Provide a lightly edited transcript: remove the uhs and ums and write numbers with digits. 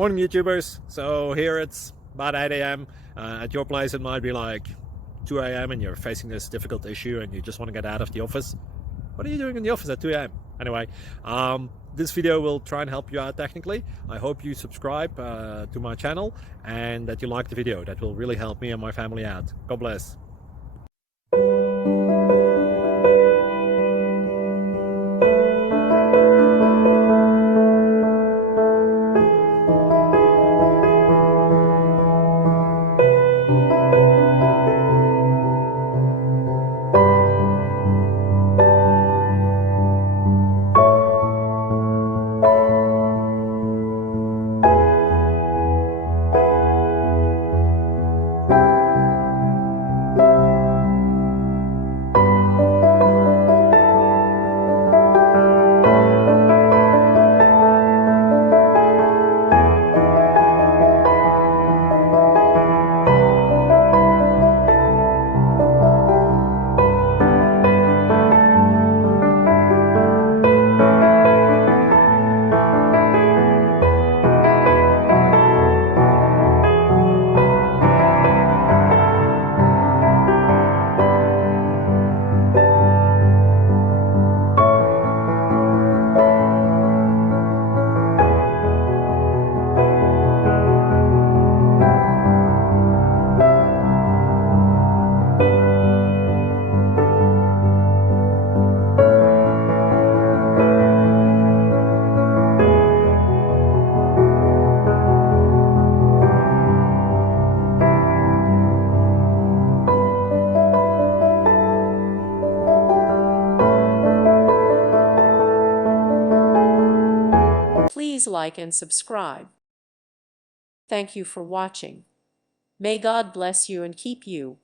Morning YouTubers. So here it's about 8 a.m. At your place it might be like 2 a.m. and you're facing this difficult issue and you just want to get out of the office. What are you doing in the office at 2 a.m.? Anyway, this video will try and help you out technically. I hope you subscribe to my channel and that you like the video. That will really help me and my family out. God bless. Please like and subscribe. Thank you for watching. May God bless you and keep you.